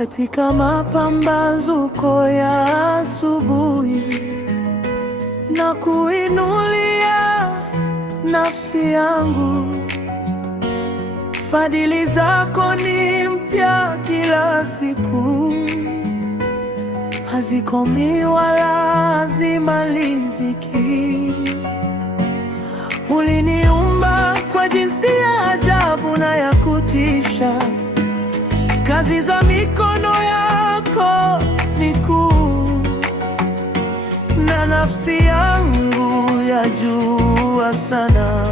Katika mapambazuko ya asubuhi, na kuinulia nafsi yangu. Fadhili zako ni mpya kila siku, hazikomi wala hazimaliziki. Uliniumba kwa jinsi ya ajabu na ya kutisha. Kazi za mikono yako ni kuu, na nafsi yangu yajua sana.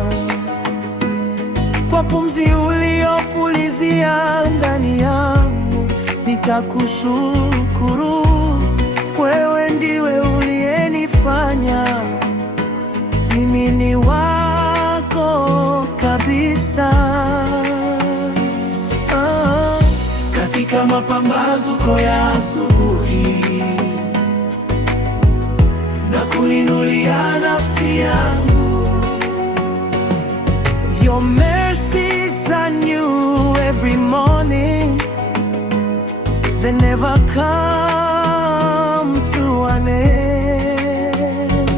Kwa pumzi uliopulizia ndani yangu, nitakushukuru. Wewe ndiwe uliyenifanya mimi ni wako kabisa. Katika mapambazuko ya asubuhi, na kuinulia nafsi yangu. Your mercies are new every morning, they never come to an end.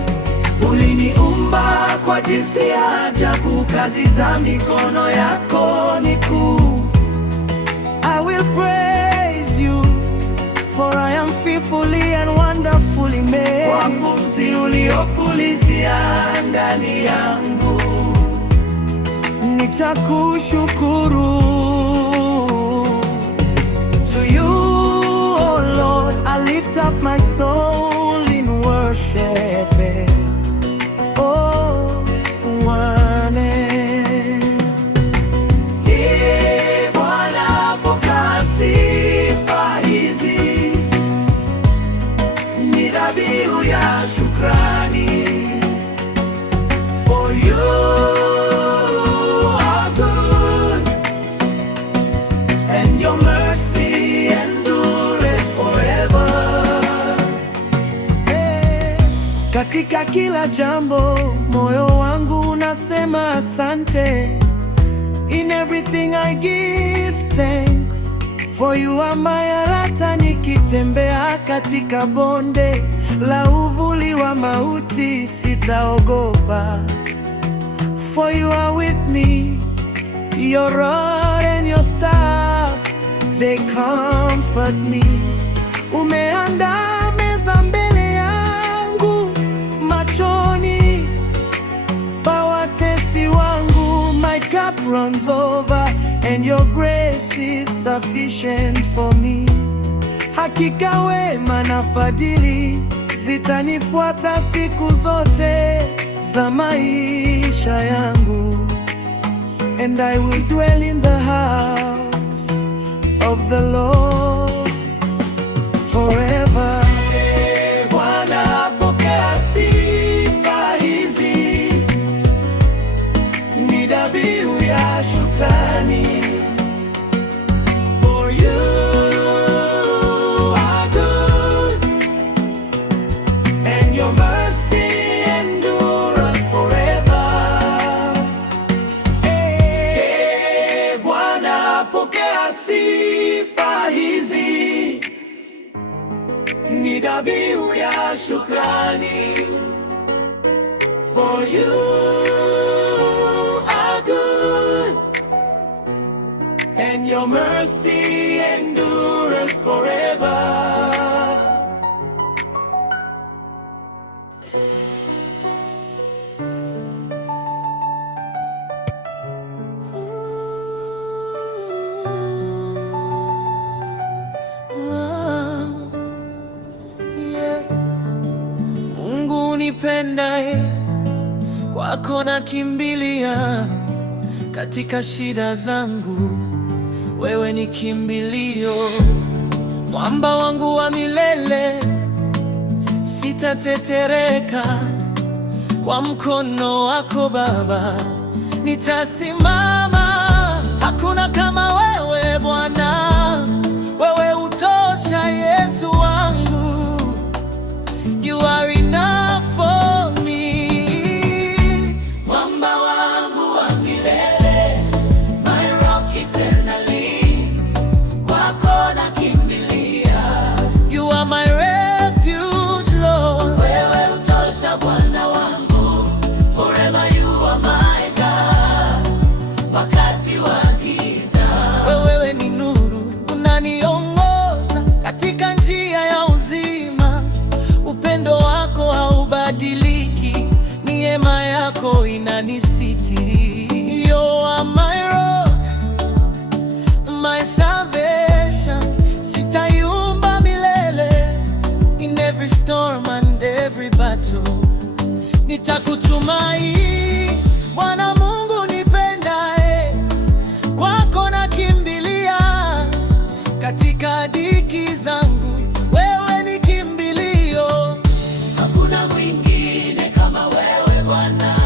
Uliniumba kwa jinsi ya ajabu, kazi za mikono yako ni kuu. I will praise you, for I am fearfully and wonderfully made. Kwa pumzi uliopulizia ndani yangu, nitakushukuru. To you, oh Lord, I lift up my soul in worship. Oh, wane Bwana, pokea sifa hizi, ni dhabihu ya shukrani. For you are good, and your mercy endures forever. Katika kila jambo moyo wangu unasema asante. In everything I give thanks, for you are my alata. Nikitembea katika bonde la uvuli wa mauti, sitaogopa, for you are with me. Your rod and your staff, they comfort me. Umeandaa meza mbele yangu machoni pa watesi wangu. My cup runs over, and your grace is sufficient for me. Hakika wema na fadhili zitanifuata siku zote za maisha yangu, and I will dwell in the house of the Lord forever. Bwana, pokea sifa hizi, ni dhabihu ya shukrani. For you are good, and your mercy endures forever. Bwana, pokea sifa hizi, ni dhabihu ya shukrani. For you are good, and your mercy endures forever. Mungu nipendaye, kwako nakimbilia. Katika shida zangu, wewe ni kimbilio. Mwamba wangu wa milele, sitatetereka. Kwa mkono wako Baba nitasimama. Hakuna kama wewe Bwana, wewe utosha Yesu wangu. You are enough for me. Mwamba wangu wa milele, my rock eternally. Kwako nakimbilia. hubadiliki, neema yako inanisitiri. You are my rock, my salvation, sitayumba milele. In every storm and every battle, nitakutumai Bwana Mungu nipendaye, kwako nakimbilia katika dhiki zangu, wewe ni kimbilio. Hakuna mwingine kama wewe Bwana,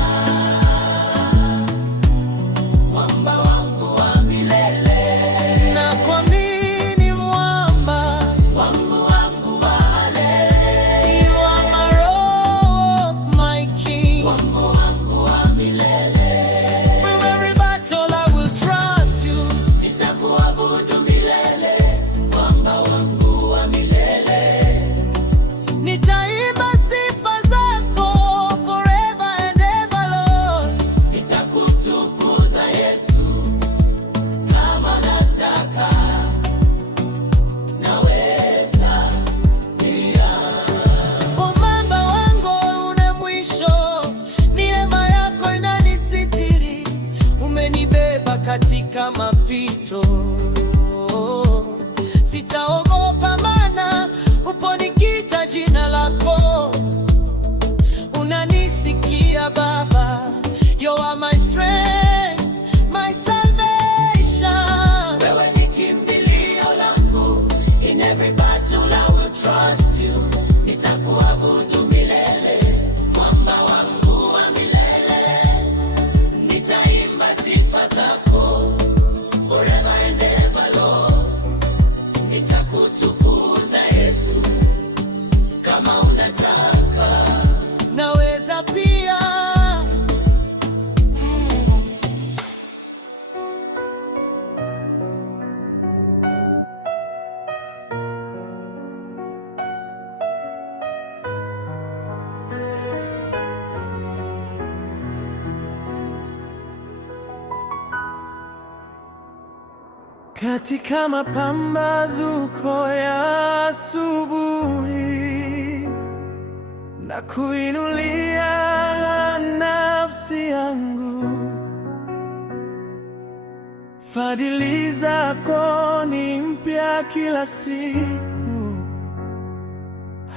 mwamba wangu wa milele. Nakuamini mwamba wangu wa milele. You are my rock, my king, mwamba wangu wa milele. Through every battle I will trust you, nitakuabudu milele, mwamba wangu wa milele. Nitaimba sifa zako forever and ever, Lord. Nitakutukuza Yesu, kama nataka naweza pia. Mwamba wangu una mwisho, neema yako inanisitiri. Umenibeba katika mapito, sitaogopa maana upo nikita jina lako. Unanisikia Baba, you are my strength, my salvation. Wewe ni kimbilio langu, in every battle I will trust you. Nitakuabudu milele, mwamba wangu wa milele. Nitaimba sifa zako forever and ever, Lord. Nitakutukuza Yesu, kama unataka naweza pia. Katika mapambazuko ya asubuhi, na kuinulia nafsi yangu. Fadhili zako ni mpya kila siku,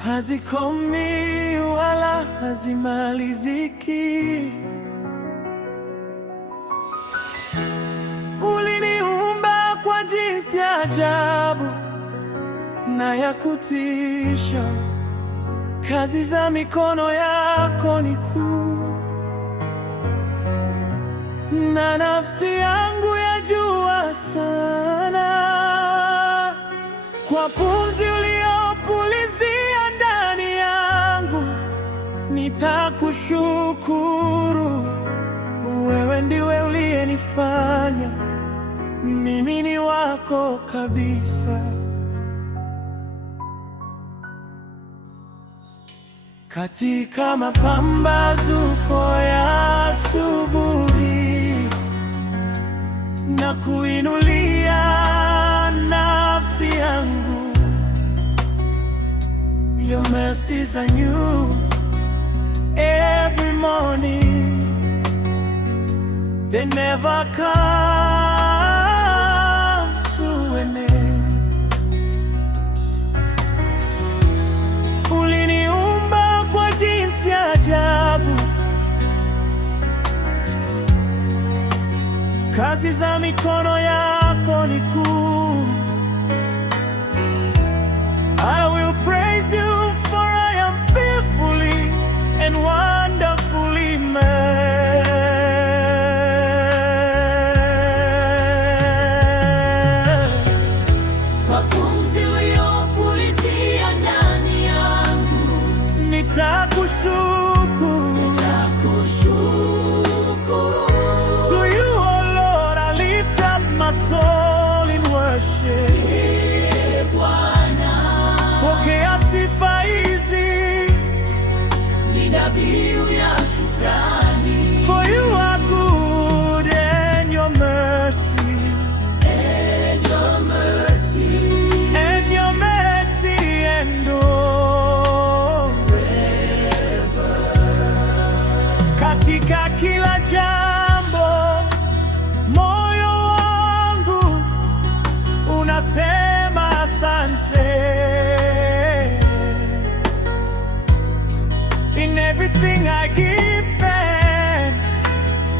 hazikomi wala hazimaliziki. Uliniumba kwa jinsi ya ajabu na ya kutisha, kazi za mikono yako ni kuu, na nafsi yangu yajua sana. Kwa pumzi uliopulizia ndani yangu, nitakushukuru. Wewe ndiwe uliyenifanya mimi ni wako kabisa. Katika mapambazuko ya asubuhi, na kuinulia nafsi yangu. Your mercies are new every morning, they never come to an end. Uliniumba kwa jinsi ya ajabu, kazi za mikono yako ni kuu. I will praise you, for I am fearfully and wonderfully made. Kwa pumzi uliyopulizia ndani yangu, nitakushukuru. To you, oh Lord, I lift up my soul in worship. Pokea sifa hizi, ni dhabihu ya shukrani. for you are good and your mercy, And your mercy endure forever. everything I give thanks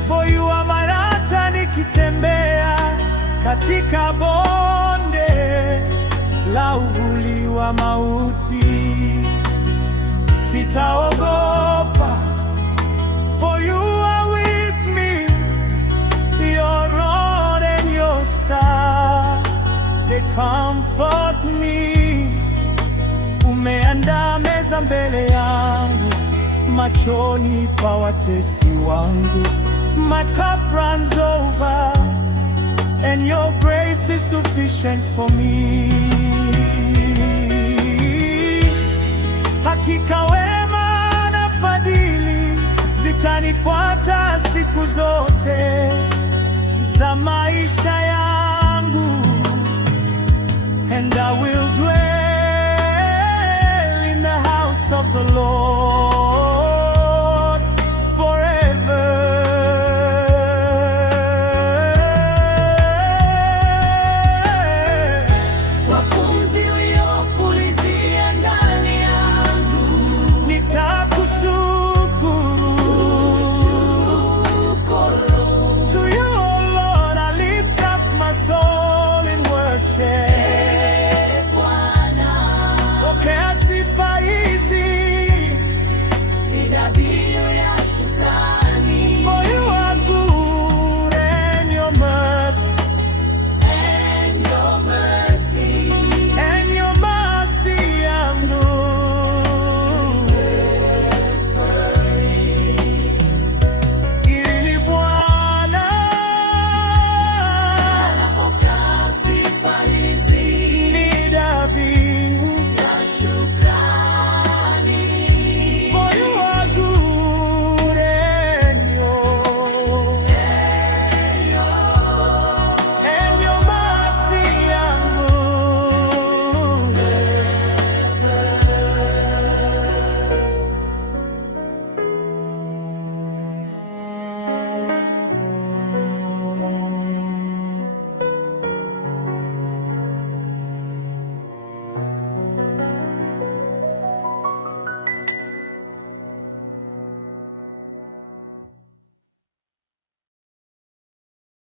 for you are my hata nikitembea katika bonde la uvuli wa mauti, sitaogopa, for you are with me. Your rod and your staff, they comfort me. Umeandaa meza mbele yangu machoni pa watesi wangu. My cup runs over and your grace is sufficient for me. Hakika wema na fadhili zitanifuata siku zote za maisha yangu, and I will dwell in the house of the Lord